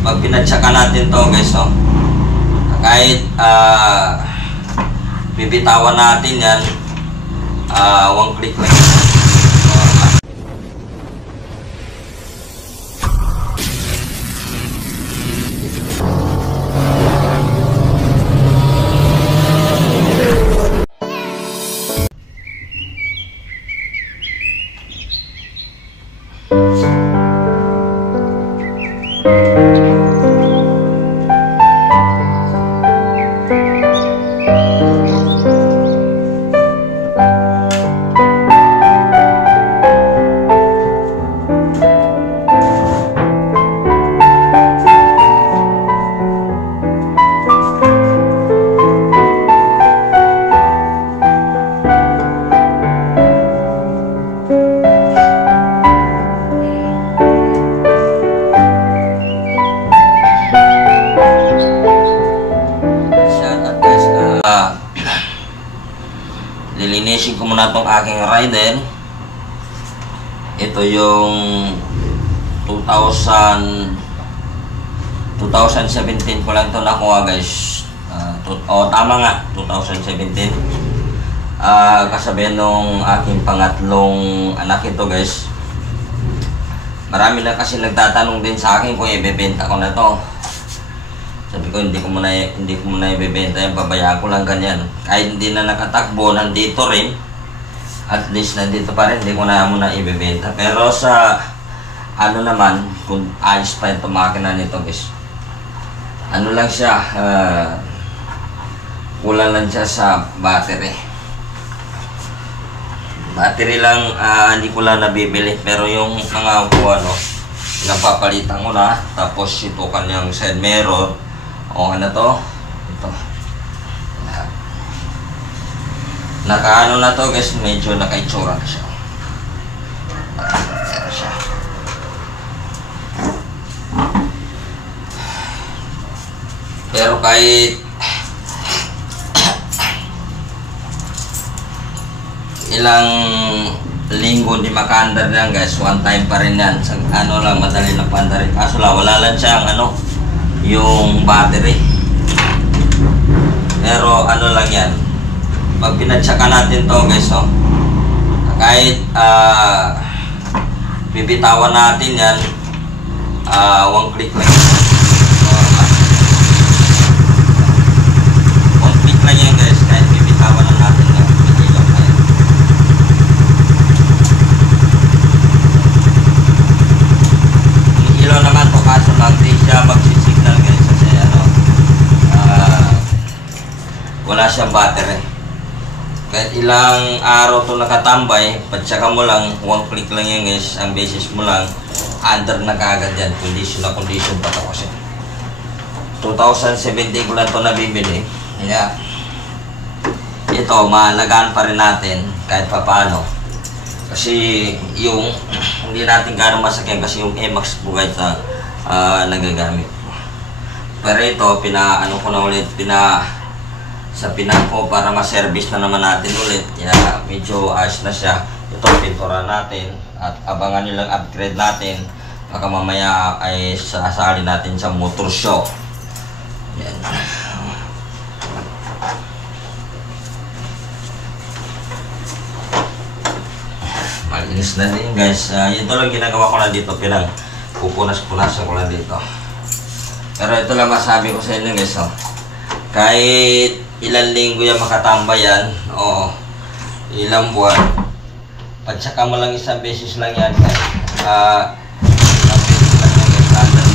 pag pinatsaka natin to guys, no? Kahit bibitawan natin yan, one click lang. Lilinisin ko muna itong aking rider. Ito yung 2017 ko lang ito nakuha guys. Tama nga, 2017. Kasabihan nung aking pangatlong anak ito guys. Marami na kasi nagtatanong din sa akin kung ibebenta ko na to. Sabi ko hindi ko muna ibebenta yan, pabayaan ko lang ganyan. Kahit hindi na nakatakbo, nandito rin. At least nandito pa rin, hindi ko na muna ibebenta. Pero sa ano naman, kung ayos pa yung makina nito guys. Ano lang siya, kulang lang siya sa battery. Battery lang, hindi ko lang nabibili. Pero yung mga ano, napapalitan ko na. Tapos ito kanyang side mirror. O ano to? Ito. Nakaano na to guys, medyo nakaitsura na siya. Nakaitsura siya. Pero kahit ilang linggo di makaandar yan guys, one time pa rin yan. Ano lang, madali lang paandar rin. Kaso lang, wala lang siyang ano, yung battery. Pero ano lang yan, pag pinatsaka natin to guys, no? Kahit bibitawan natin yan, one click lang. One click lang yan guys, kahit bibitawan na natin yan. Yung ilaw naman to, kaso lang di siya magsisignal guys, kasi ano, wala siyang battery. Kahit ilang araw to nakatambay, patsaka mo lang, one click lang yan guys, ang basis mo lang, under na kaagad yan, condition na condition pa ito kasi. 2017 ko lang ito nabibili. Kaya, ito, maalagaan pa rin natin, kahit pa paano. Kasi yung, hindi natin gano'ng masakyan kasi yung E-Max po guys na nagagamit. Pero ito, ano ko na ulit, sa pinako para ma-service na naman natin ulit. Kaya medyo ayos na siya. Ito pintura natin at abangan nyo lang upgrade natin. Baka mamaya ay sasali natin sa motor show. Yan. Malinis na din guys. Ito lang ginagawa ko lang dito. Pupunas-punasan ko lang dito. Pero ito lang masabi ko sa inyo guys. Kahit ilang linggo yan makatambay yan, o ilang buwan, patsaka mo lang isang beses lang yan, isang beses lang yan,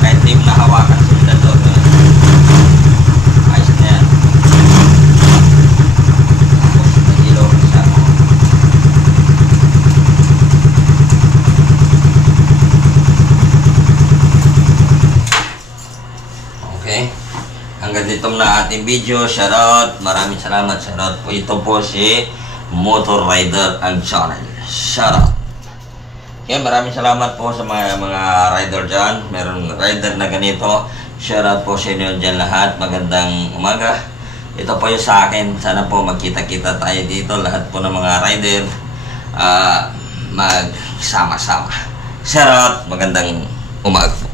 kahit di mo nahawakan sa mindador, ayos na yan. Tapos nag-ilaw siya. Okay. Hanggang dito na ating video. Shoutout. Maraming salamat. Shoutout po. Ito po si Motor Rider ang channel. Shoutout. Okay, maraming salamat po sa mga rider dyan. Meron rider na ganito. Shoutout po sa inyo dyan lahat. Magandang umaga. Ito po yung sa akin. Sana po magkita-kita tayo dito. Lahat po ng mga rider magsama-sama. Shoutout. Magandang umaga po.